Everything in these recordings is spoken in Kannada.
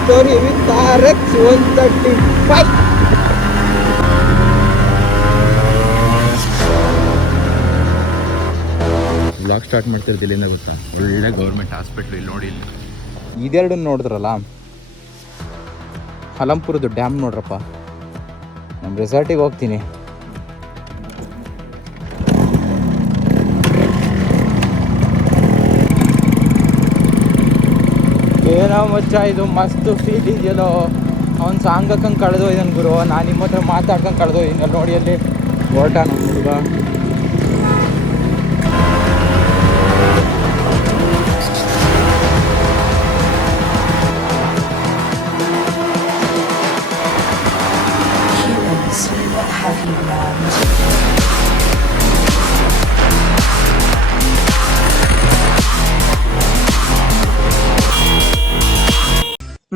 Story with R X one thirty five blog start ಮಾಡ್ತಿರೋದು ಇಲ್ಲಿಂದ ಗೊತ್ತಾ? ಒಳ್ಳೆ ಗೌರ್ಮೆಂಟ್ ಹಾಸ್ಪಿಟ್ಲ್ ಇಲ್ಲಿ ನೋಡಿ ಇಲ್ಲಿ. ಇದೆರಡನ್ನ ನೋಡಿದ್ರಲ್ಲ? ಹಲಂಪುರದ ಡ್ಯಾಮ್ ನೋಡ್ರಪ್ಪ. ನಮ್ಮ ರೆಸಾರ್ಟಿಗೆ ಹೋಗ್ತೀನಿ. ಮಚ್ಚ, ಇದು ಮಸ್ತ್ ಫೀಲ್ ಇದೆಯಲ್ಲೋ. ಅವ್ನು ಸಾಂಗ್ ಹಾಕಂಗೆ ಕಳೆದು ಇದನ್ ಗುರು. ನಾನು ನಿಮ್ಮ ಹತ್ರ ಮಾತಾಡ್ಕೊಂಡು ಕಳೆದೋಯ್ದಿನಲ್ಲಿ ನೋಡಿ ಅಲ್ಲಿ. ಹೊರಟ ನಮ್ಮ ಹುಡುಗ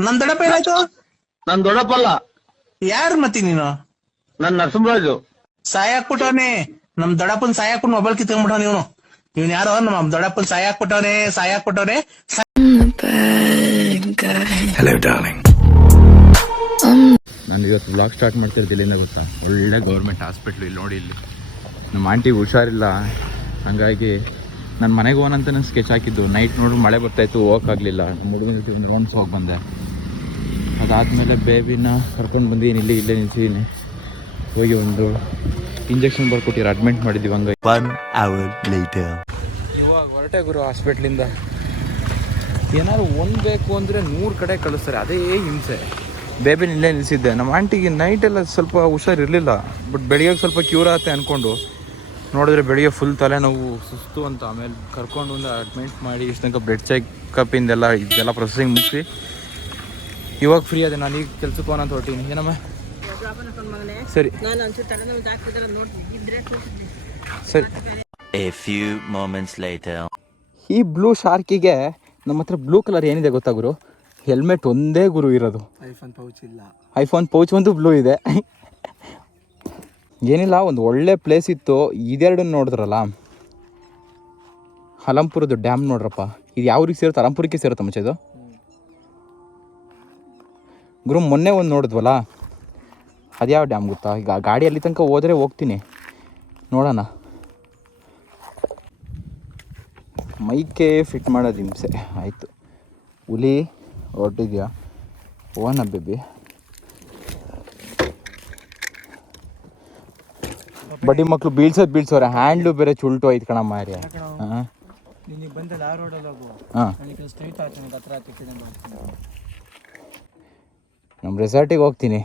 ನನ್ ದೊಡ್ಡಪ್ಪ ಏನಾಯ್ತು ನನ್ ದೊಡ್ಡಪ್ಪಲ್ಲ. ಯಾರು ಮತ್ತಿ ನೀನು? ನನ್ ನರಸಿಂಹರಾಜು. ಸಾಯ ಹಾಕ್ಬಿಟ್ಟವನೆ ನಮ್ ದೊಡ್ಡಪ್ಪನ್ ಸಾಯ ಹಾಕ್ಬಿಟ್ಟು ಮೊಬೈಲ್ ಕಿತ್ಕೊಂಡ್ಬಿಟ್ಟ ನೀನು ನೀವ್ ಯಾರೋ? ನಮ್ಮ ದೊಡ್ಡಪ್ಪನ್ ಸಾಯ ಹಾಕ್ಬಿಟ್ಟವನೆ ಸಾಯ ಹಾಕ್ಬಿಟ್ಟವನೆ ನಾನು ಇವತ್ತು ಬ್ಲಾಗ್ ಸ್ಟಾರ್ಟ್ ಮಾಡ್ತಿರ್ತಿಲ್ಲಿಂದ ಗೊತ್ತಾ? ಒಳ್ಳೆ ಗೌರ್ಮೆಂಟ್ ಹಾಸ್ಪಿಟ್ಲ್ ಇಲ್ಲಿ ನೋಡಿ ಇಲ್ಲಿ. ನಮ್ಮ ಆಂಟಿ ಹುಷಾರಿಲ್ಲ. ಹಂಗಾಗಿ ನನ್ನ ಮನೆಗೆ ಹೋಗೋಣಂತ ನಾನು ಸ್ಕೆಚ್ ಹಾಕಿದ್ದು. ನೈಟ್ ನೋಡು ಮಳೆ ಬರ್ತಾಯಿತ್ತು ಹೋಗೋಕ್ಕಾಗಲಿಲ್ಲ ನಮ್ಮ ಹುಡುಗನ ಜೊತೆ ಒಂದು ರೌಂಡ್ಸ್ ಹೋಗಿ ಬಂದೆ. ಅದಾದಮೇಲೆ ಬೇಬಿನ ಕರ್ಕೊಂಡು ಬಂದು ಇಲ್ಲಿ ಇಲ್ಲೇ ನಿಲ್ಸಿದ್ದೀನಿ ಹೋಗಿ ಒಂದು ಇಂಜೆಕ್ಷನ್ ಬರ್ಕೊಟ್ಟಿರ ಅಡ್ಮಿಟ್ ಮಾಡಿದ್ದೀವಿ ಹಂಗೆ ಒನ್ ಅವರ್ ಲೇಟರ್ ಇವಾಗ ಹೊರಟೆ ಗುರು ಹಾಸ್ಪಿಟ್ಲಿಂದ ಏನಾದ್ರು ಒಂದು ಬೇಕು ಅಂದರೆ ನೂರು ಕಡೆ ಕಳಿಸ್ತಾರೆ ಅದೇ ಹಿಂಸೆ. ಬೇಬಿನ ಇಲ್ಲೇ ನಿಲ್ಸಿದ್ದೆ. ನಮ್ಮ ಆಂಟಿಗೆ ನೈಟೆಲ್ಲ ಸ್ವಲ್ಪ ಹುಷಾರಿರಲಿಲ್ಲ ಬಟ್ ಬೆಳಿಗ್ಗೆ ಸ್ವಲ್ಪ ಕ್ಯೂರ್ ಆಗುತ್ತೆ ಅಂದ್ಕೊಂಡು ನೋಡಿದ್ರೆ ಬೆಳಿಗ್ಗೆ ಫುಲ್ ತಲೆನೋವು ಸುಸ್ತು ಅಂತ ಆಮೇಲೆ ಕರ್ಕೊಂಡು ಒಂದು ಅಡ್ಮಿಟ್ ಮಾಡಿ ಇಷ್ಟು ತನಕ ಬ್ಲಡ್ ಚೆಕಪ್ಪಿಂದೆಲ್ಲ ಇದೆಲ್ಲ ಪ್ರೊಸೆಸಿಂಗ್ ಮುಗಿಸಿ ಇವಾಗ ಫ್ರೀ ಅದೇ ನಾನು ಈಗ ಕೆಲ್ಸಕ್ಕೆ ಹೋಗೋಣ ಅಂತ ಹೊರಟೀನಿ ಏನಮ್ಮ? ಸರಿ. ಸರಿ. A few moments later. ಈ ಬ್ಲೂ ಶಾರ್ಕಿಗೆ ನಮ್ಮ ಹತ್ರ ಬ್ಲೂ ಕಲರ್ ಏನಿದೆ ಗೊತ್ತಾ ಗುರು? ಹೆಲ್ಮೆಟ್ ಒಂದೇ ಗುರು ಇರೋದು. ಐಫೋನ್ ಪೌಚ್ ಇಲ್ಲ. ಐಫೋನ್ ಪೌಚ್ ಒಂದು ಬ್ಲೂ ಇದೆ. ಏನಿಲ್ಲ ಒಂದು ಒಳ್ಳೆ ಪ್ಲೇಸ್ ಇತ್ತು. ಇದೆರಡನ್ನ ನೋಡಿದ್ರಲ್ಲ? ಹಲಂಪುರದ ಡ್ಯಾಮ್ ನೋಡ್ರಪ್ಪ. ಇದು ಯಾವ ಊರಿಗೆ ಸೇರುತ್ತೆ? ಹಲಂಪುರಕ್ಕೆ ಸೇರುತ್ತೆ ಮುಂಚೆ ಇದು? ಗುರು ಮೊನ್ನೆ ಒಂದು ನೋಡಿದ್ವಲ್ಲ? ಅದ್ಯಾವ ಡ್ಯಾಮ್ ಗೊತ್ತಾ? ಈಗ ಗಾಡಿ ಅಲ್ಲಿ ತನಕ ಹೋದರೆ ಹೋಗ್ತೀನಿ. ನೋಡೋಣ. ಮೈಕೆ ಫಿಟ್ ಮಾಡೋದು ಹಿಂಸೆ ಆಯಿತು. ಹುಲಿ ಹೊರಟಿದ್ಯಾ? ಓನ ಬೇಬಿ. ಬಡ್ಡಿ ಮಕ್ಕಳು ಬೀಳ್ಸೋದು ಬೀಳ್ಸೋರೆ. ಹ್ಯಾಂಡ್ಲು ಬೇರೆ ಚುಲ್ಟು ಆಯ್ತು ಕಣ? ಮಾರಿ ಹಾಂ ನೀನು ಬಂದಲ್ಲಿ ಆ ರೋಡಲ್ಲಿ ಹೋಗು ಹಾಂ ನನಗೆ ಸ್ಟ್ರೈಟ್ ಆಯ್ತು ನನಗೆ ಹತ್ರ ಹತ್ತಿಕ್ಕಿದೆ ನಮ್ಮ ರೆಸಾರ್ಟಿಗೆ ಹೋಗ್ತೀನಿ.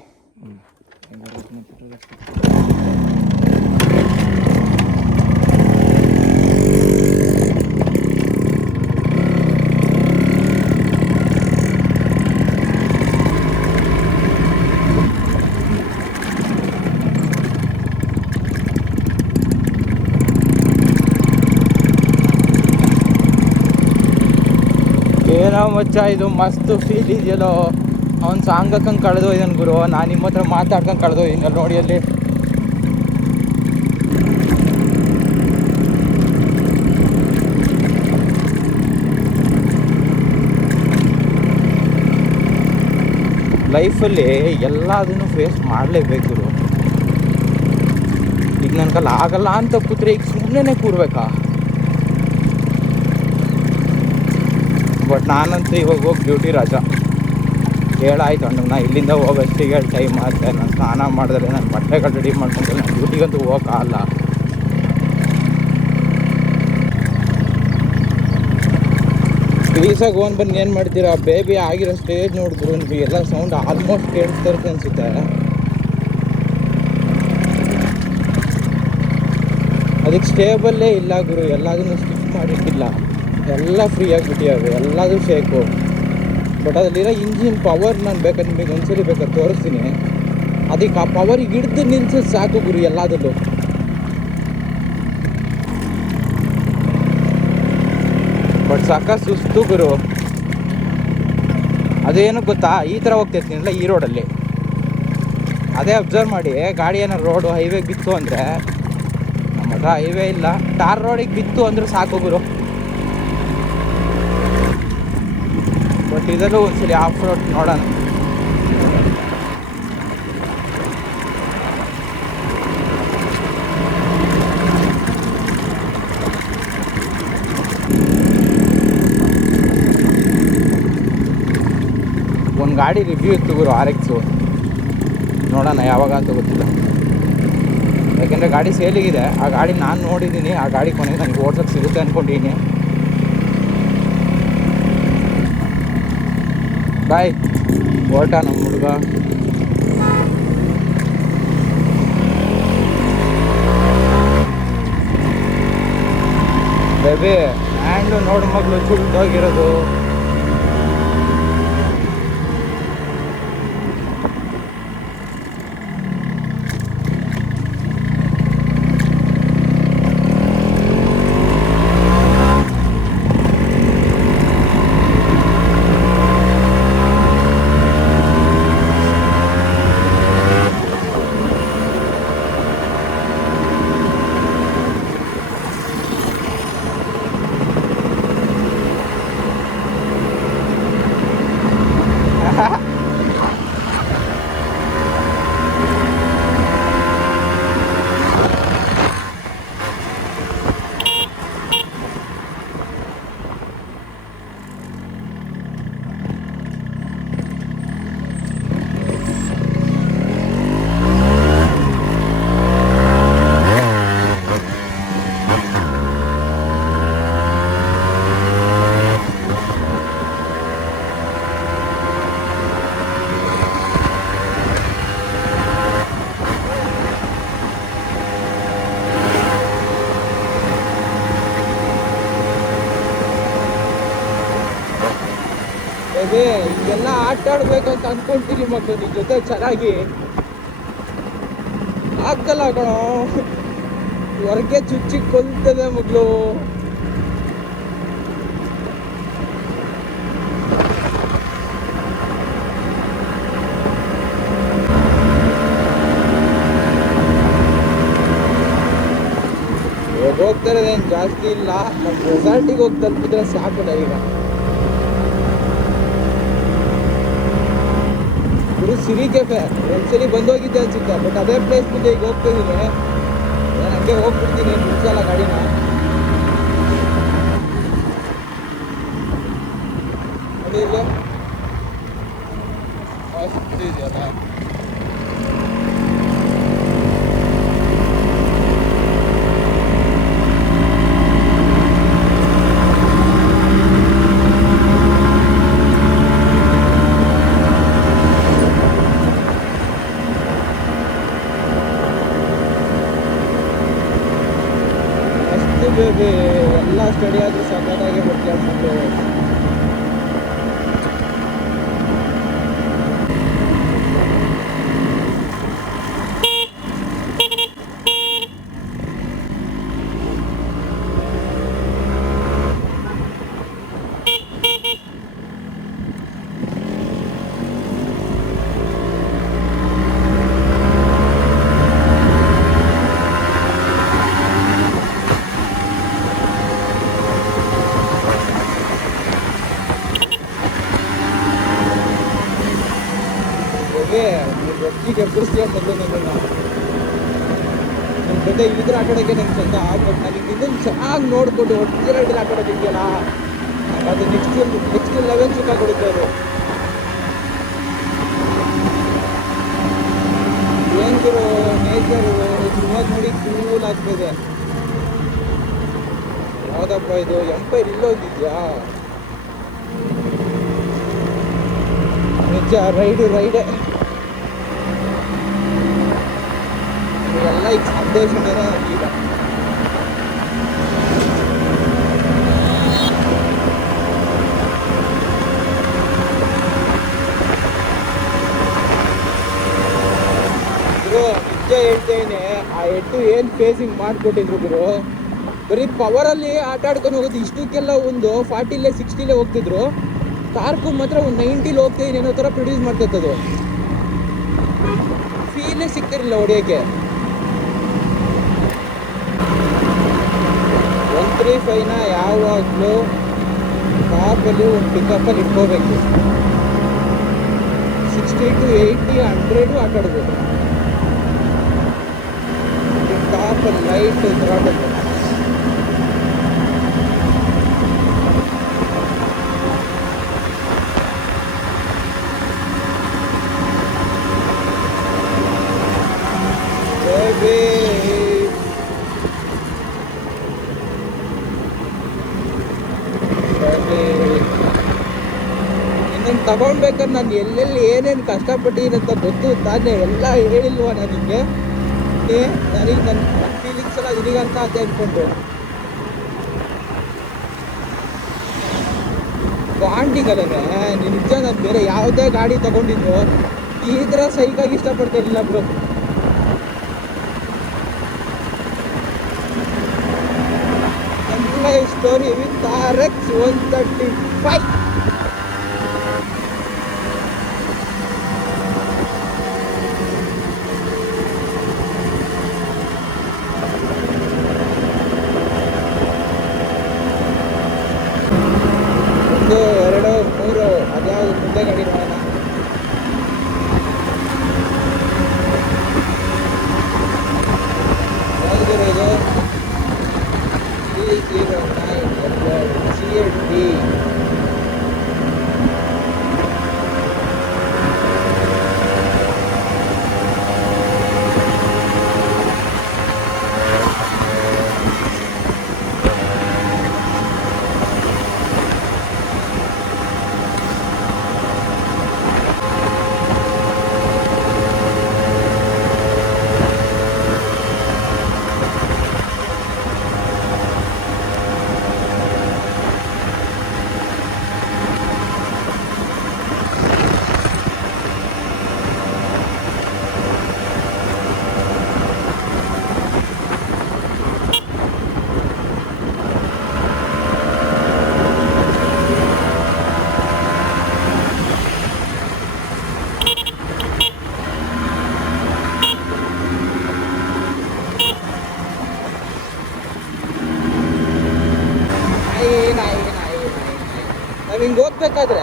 ಏನೋ ಮಚ್ಚ ಇದು ಮಸ್ತ್ ಫೀಲ್ ಇದೆಯಲ್ಲೋ. ಅವ್ನು ಸಾಂಗ್ ಹಾಕಂಗೆ ಕಳೆದು ಇದನ್ ಗುರು. ನಾನು ನಿಮ್ಮ ಹತ್ರ ಮಾತಾಡ್ಕೊಂಡು ಇನ್ನಲ್ಲಿ ನೋಡಿ ಅಲ್ಲಿ. ಲೈಫಲ್ಲಿ ಎಲ್ಲದನ್ನು ಫೇಸ್ ಮಾಡಲೇಬೇಕು ಈಗ ನನ್ನ ಕಲ್ಲ ಆಗಲ್ಲ ಅಂತ ಕೂತ್ರೆ ಈಗ ಸುಮ್ಮನೆ ಕೂರ್ಬೇಕಾ? ಬಟ್ ನಾನಂತೂ ಇವಾಗ ಹೋಗಿ ಡ್ಯೂಟಿ ರಾಜ. ಹೇಳಾಯ್ತು ಅಣ್ಣ, ನಾ ಇಲ್ಲಿಂದ ಈಗ ಟೈಮ್ ಆಗುತ್ತೆ ನಾನು ಸ್ನಾನ ಮಾಡಿದ್ರೆ ನಾನು ಬಟ್ಟೆಗಳು ರೆಡಿ ಮಾಡ್ಕೊಂಡು. ನಾನು ಡ್ಯೂಟಿಗಂತೂ ಹೋಗೋಕ್ಕಾಗಲ್ಲ ಪ್ಲೀಸಾಗಿ ಒಂದು ಬಂದು ಏನು ಮಾಡ್ತೀರಾ? ಬೇಬಿ ಆಗಿರೋ ಸ್ಟೇಜ್ ನೋಡಿದ್ರು ನೀವು ಎಲ್ಲ ಸೌಂಡ್ ಆಲ್ಮೋಸ್ಟ್ ಕೇಳಿಸ್ತಾ ಇರುತ್ತೆ ಅನಿಸುತ್ತೆ. ಅದಕ್ಕೆ ಸ್ಟೇಬಲ್ಲೇ ಇಲ್ಲ ಗುರು. ಎಲ್ಲದನ್ನು ಸ್ಟಿಚ್ ಮಾಡಿಟ್ಟಿಲ್ಲ ಎಲ್ಲ ಫ್ರೀ ಬಿಟ್ಟಿಯಾಗ ಎಲ್ಲದೂ ಶೇಕು ಬಟ್ ಅದರಲ್ಲಿರೋ ಇಂಜಿನ್ ಪವರ್ ನಾನು ಬೇಕಾದ್ರೆ ನಿಮಗೆ ಒಂದ್ಸರಿ ಬೇಕಾದ್ರೆ ತೋರಿಸ್ತೀನಿ. ಅದಕ್ಕೆ ಆ ಪವರಿಗೆ ಹಿಡ್ದು ನಿಲ್ಸಿ ಸಾಕು ಗುರು ಎಲ್ಲದಲ್ಲೂ ಬಟ್ ಸಾಕ ಸುಸ್ತು ಗುರು. ಅದೇನು ಗೊತ್ತಾ? ಈ ಥರ ಹೋಗ್ತಿರ್ತೀನಲ್ಲ ಈ ರೋಡಲ್ಲಿ ಅದೇ ಅಬ್ಸರ್ವ್ ಮಾಡಿ ಗಾಡಿ ಏನೋ ರೋಡು ಹೈವೇಗೆ ಬಿತ್ತು ಅಂದರೆ, ನಮ್ಮ ಹತ್ರ ಹೈವೇ ಇಲ್ಲ. ಟಾರ್ ರೋಡಿಗೆ ಬಿತ್ತು ಅಂದರೆ ಸಾಕು ಗುರು. ಇದರಲ್ಲೂ ಒಂದ್ಸರಿ ಆಫ್ ರೋಡ್ ನೋಡೋಣ. ಒಂದು ಗಾಡಿ ರಿವ್ಯೂ ಇತ್ತು ಗುರು ಆರ್ ಎಕ್ಸು ನೋಡೋಣ ಯಾವಾಗ ಅಂತ ಗೊತ್ತಿಲ್ಲ. ಯಾಕೆಂದರೆ ಗಾಡಿ ಸೇಲಿಗಿದೆ ಆ ಗಾಡಿ ನಾನು ನೋಡಿದ್ದೀನಿ. ಆ ಗಾಡಿ ಕೊನೆಗೆ ನನಗೆ ಓಡ್ಸೋಕ್ಕೆ ಸಿಗುತ್ತೆ ಅಂದ್ಕೊಂಡಿದ್ದೀನಿ ಬಾಯ್. ಹೊರಟ ನಮ್ಮ ಹುಡುಗ. ಬೇಬಿ ಹ್ಯಾಂಡು ನೋಡು ಮಗಳು ಚುಲ್ಟೋಗಿರೋದು ಬೇಬಿ ಇದೆಲ್ಲ ಆಟ ಆಡ್ಬೇಕು ಅಂತ ಅನ್ಕೊಂತೀನಿ ಮಕ್ಕಳು ಜೊತೆ ಚೆನ್ನಾಗಿ. ಆಗ್ತಲ್ಲ ಕಣೋ. ಹೊರಗೆ ಚುಚ್ಚಿ ಕೊಲ್ತದೆ ಮಗಳು. ಹೋಗ್ ಹೋಗ್ತಾರೆ ಜಾಸ್ತಿ ಇಲ್ಲ ನಮ್ಮ ರೆಸಾರ್ಟಿಗೆ ಹೋಗಿ ತಲುಪಿದ್ರೆ ಸಾಕಲ್ಲ ಈಗ. ಗುರು ಸಿರಿ ಕೆಫೆ ಒಂದ್ಸಲಿ ಬಂದೋಗಿದ್ದೆ ಅನ್ಸುತ್ತೆ ಬಟ್ ಅದೇ ಪ್ಲೇಸ್ ಮುಂದೆ ಈಗ ಹೋಗ್ತಾ ಇದ್ದೀನಿ ನಾನು ಹಂಗೆ ಹೋಗ್ಬಿಡ್ತೀನಿ ನಿಲ್ಸಲ್ಲ ಗಾಡಿನ ನೋಡಿ ಇಲ್ಲಿ ಮಸ್ತ್ ಇದೆಯಲ್ಲ ಮಸ್ತ್ ಬೇಬಿ ಎಲ್ಲ ಸ್ಟಡಿ ಆದ್ರೂ ಸಖತ್ತಾಗಿ ಬರ್ತೀಯ ಅನ್ಸುತ್ತೆ ಬೇಬಿ ನೀನು ಒಟ್ಟಿಗೆ ಅಂತ ಮೊದಲು ನನ್ನನ್ನು ನನ್ನ ಜೊತೆ ಇದ್ರ ಆ ಕಡೆಗೆ ನಂಗೆ ಚಂದ ಆಗ್ಬೇಕು ನಾನು ಇನ್ನೊಂದು ಚೆನ್ನಾಗಿ ನೋಡ್ಕೊಂಡು ಒಟ್ಟಿಗೆ ಆ ಆಟ ಆಡೋದಿದೆಯಲ್ಲ ಅದು ನೆಕ್ಸ್ಟ್ ನೆಕ್ಸ್ಟ್ ಲೆವೆಲ್ ಸುಖ ಕೊಡುತ್ತೆ ಅದು ಏನ್ ಗುರು ನೇಚರು ಇವಾಗ ನೋಡಿ ಕೂಲ್ ಆಗ್ತಿದೆ. ಯಾವ್ದಪ್ಪ ಇದು? ಎಂಪೈರ್ ಇಲ್ಲೋಗಿದ್ಯಾ ನಿಜ ರೈಡು ರೈಡೆ ಇವೆಲ್ಲ ಈಗ ಸಂದೇಶನೇ ಈಗ. ಗುರು, ನಿಜ ಹೇಳ್ತೇನೆ, ಆ ಹೆಡ್ಡು ಏನು ಫೇಸಿಂಗ್ ಮಾಡಿಕೊಟ್ಟಿದ್ರು ಗುರು, ಬರೀ ಪವರಲ್ಲಿ ಆಟ ಆಡ್ಕೊಂಡು ಹೋಗೋದು ಇಷ್ಟಕ್ಕೆಲ್ಲ ಒಂದು ಫಾರ್ಟಿಲೇ, ಸಿಕ್ಸ್ಟಿಲೇ ಹೋಗ್ತಿದ್ರು. ಕಾರ್ಕು ಮಾತ್ರ ಒಂದು ನೈಂಟಿಲಿ ಹೋಗ್ತಿದ್ದೀನಿ ಅನ್ನೋ ಥರ ಪ್ರೊಡ್ಯೂಸ್ ಮಾಡ್ತಿರ್ತದೆ ಫೀಲೇ ಸಿಕ್ತಿರಲಿಲ್ಲ ಹೊಡಿಯೋಕ್ಕೆ. ಒನ್ ತ್ರೀ ಫೈವ್ನ ಯಾವಾಗಲೂ ಟಾಪಲ್ಲಿ ಒಂದು ಪಿಕಪ್ಪಲ್ಲಿ ಇಟ್ಕೋಬೇಕು sixty to eighty hundred ಆಟಾಡ್ಬೋದು ಟಾಪಲ್ಲಿ light throttle ಇನ್ನೊಂದು ತಗೊಂಡ್ಬೇಕಾದ್ರೆ ನಾನು ಎಲ್ಲೆಲ್ಲಿ ಏನೇನು ಕಷ್ಟಪಟ್ಟಿದ್ದೀನಿ ಅಂತ ಗೊತ್ತು ತಾನೆ, ಎಲ್ಲ ಹೇಳಿಲ್ವ ನನಗೆ? ನನಗೆ ನನ್ನ ಫೀಲಿಂಗ್ಸ್ ಎಲ್ಲ ನಿನಗಂತ ಅಂತ ಅಂದ್ಕೊಂಡು ಬಾಂಡಿಂಗ್ ಅಲ್ಲೇ ನಿಜ ನಾನು ಬೇರೆ ಯಾವುದೇ ಗಾಡಿ ತಗೊಂಡಿದ್ದು ಈ ಥರ ಸೈಕಾಗಿ ಇಷ್ಟಪಡ್ತಿರ್ಲಿಲ್ಲ bro. Story with R X one thirty 135. ನಾವ್ ಹಿಂಗ್ ಹೋಗ್ಬೇಕಾದ್ರೆ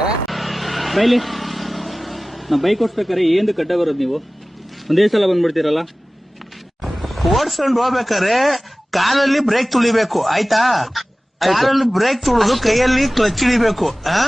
ಬೈಲಿ. ನಾ ಬೈಕ್ ಓಡಿಸ್ಬೇಕಾರೆ ಏನ್ ಕಡ್ಡ ಬರೋದ್ ನೀವು? ಒಂದೇ ಸಲ ಬಂದ್ಬಿಡ್ತೀರಲ್ಲ? ಓಡಿಸ್ಕೊಂಡು ಹೋಗ್ಬೇಕಾರೆ ಕಾಲಲ್ಲಿ ಬ್ರೇಕ್ ತುಳಿಬೇಕು ಆಯ್ತಾ? ಕಾಲಲ್ಲಿ ಬ್ರೇಕ್ ತುಳಿದು ಕೈಯಲ್ಲಿ ಕ್ಲಚ್ ಇಳಿಬೇಕು ಆ?